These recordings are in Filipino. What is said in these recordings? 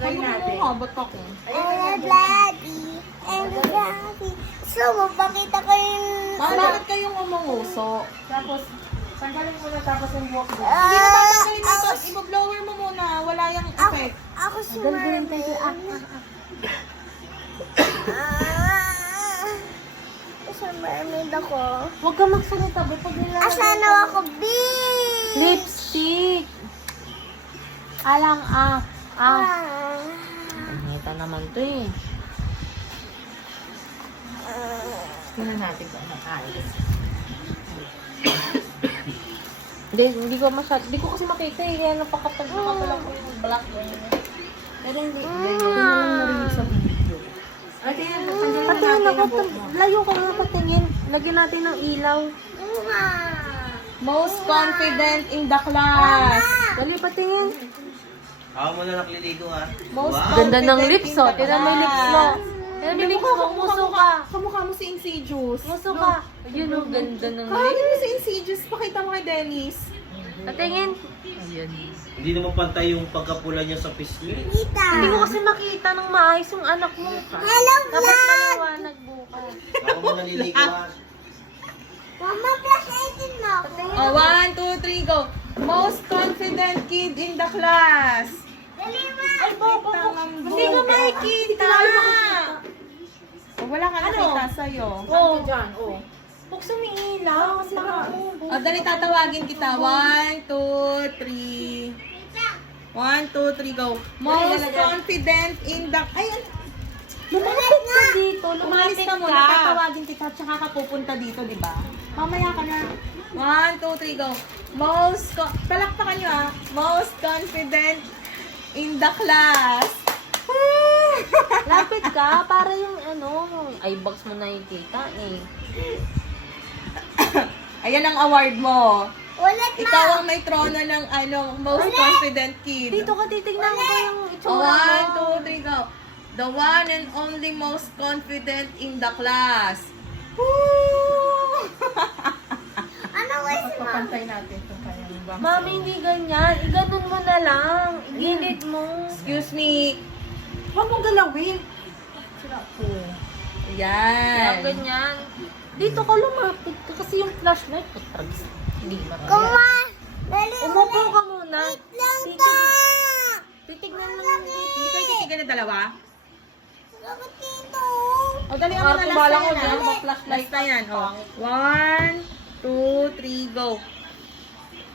Try natin. Habot ako. So, mapakita ko yung... Bakit kayong umunguso? Tapos, tanggalin mo na tapos yung buhok mo. Hindi na tatanggalin na ito. I-blower mo muna. Wala yung effect. Ako si Mermaid. Si Mermaid ako. Huwag ka magsalita, be. Pag nilalagay Asan na ako, B? lipstick. Alang Pangita naman to eh. Tingnan natin kung ano ayos. Hindi ko masyad. Hindi ko kasi makita eh. Kaya napakapagpapala ko yung black. Pero hindi. Ito na lang narinig sa video. Ay, tingnan, tanggalin na Patingin natin ako. yung buhok mo. Layo ka nga patingin. Lagyan natin ng ilaw. Most confident in the class. Dali patingin. Ako muna nakliligo ha. Most Ganda ng confident lips in oh. the Tignan mo yung lips mo. class. Tignan mo yung lips mo. Muso ka. Kamukha mo si Insidious. Muso ka. Ayun oh. Ganda ng Kawagin lips. mo si Insidious. Pakita mo kay Dennis. Patingin. Hindi naman pantay yung pagkapula niya sa pisngi. Tita. Hindi ko kasi makita ng maayos yung anak mo. Hello, Dapat vlog! maliwanag bukas. Ako muna naliligo ha. Mama, plus 18 na ako. Oh, 1, 2, 3, go. Most confident kid in the class. Dali ma. Ay, bobo. Hindi ko makikita. Oh, wala ka nakita sa'yo. Oh. Diyan, oh. Huwag sumiilaw. O, dali tatawagin kita. 1, 2, 3. 1, 2, 3, go. Most confident in the... Ay, Lumapit ka dito. umalis Lumapit ka muna. Tatawagin kita, tsaka ka pupunta dito, di ba? Mamaya ka na. 1, 2, 3, go. Palakpakan nyo ah. Most confident in the class. Lapit ka. Para yung eyebags mo nakikita eh. Ayan ang award mo. Ulit na. Ikaw ang may trono ng most confident kid. Dito ka titignan ko yung itsura mo. 1, 2, 3, go. The one and only most confident in the class. Ano wish mo? Papantay natin itong kanyang bangs. Mami, hindi ganyan. Iganon mo na lang. Igilid mo. Excuse me. Huwag mong galawin. Sira po. Kaya Yan. ganyan. Dito ka lumapit ka kasi yung flashlight ko. Hindi Kuma. Dali Umupo ka muna. lang to. Titignan mo yung Hindi kayo titigan na dalawa? Bakit dito? O, dali ako na Bala last ko na dyan, yan. mag-flashlight Last na yan. O. 1, 2, 3, go.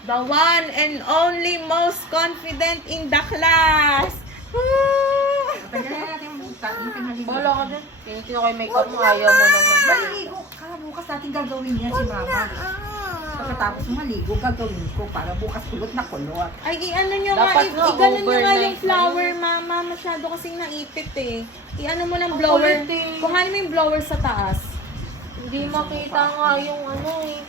The one and only most confident in the class. Tanggalin natin yung buta. Yung pinaligo. Wala ka din. Tinitin ako yung makeup mo. Ayaw mo naman. Maliligo ka. Bukas natin gagawin yan si Mama. Pagkatapos maligo, gagawin ko para bukas kulot na kulot. Ay, i-ano nyo nga, Dapat nga, i-ganon nyo nga overnight yung flower, mama. Masyado kasing naipit eh. I-ano mo ng Ang blower. kulit eh. Kuhanin mo yung blower sa taas. Hindi makita nga yung eh.